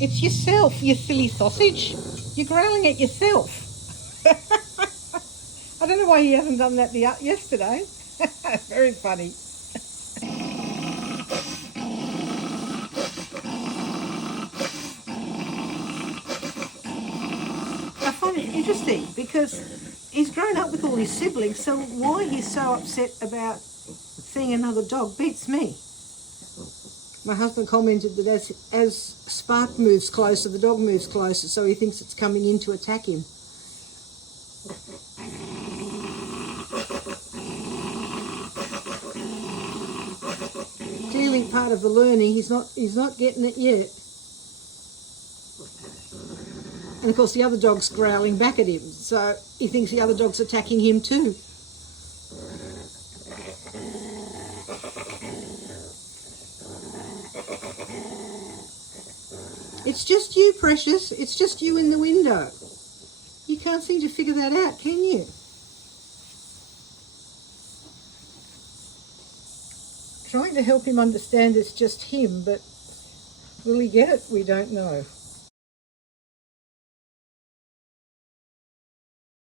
It's yourself, you silly sausage. You're growling at yourself. I don't know why he hasn't done that yesterday. Very funny. I find it interesting because he's grown up with all his siblings, so why he's so upset about seeing another dog beats me. My husband commented that as Spark moves closer, the dog moves closer, so he thinks it's coming in to attack him. Clearly part of the learning, he's not getting it yet. And of course the other dog's growling back at him, so he thinks the other dog's attacking him too. It's just you, precious. It's just you in the window. You can't seem to figure that out, can you? Trying to help him understand it's just him, but will he get it? We don't know.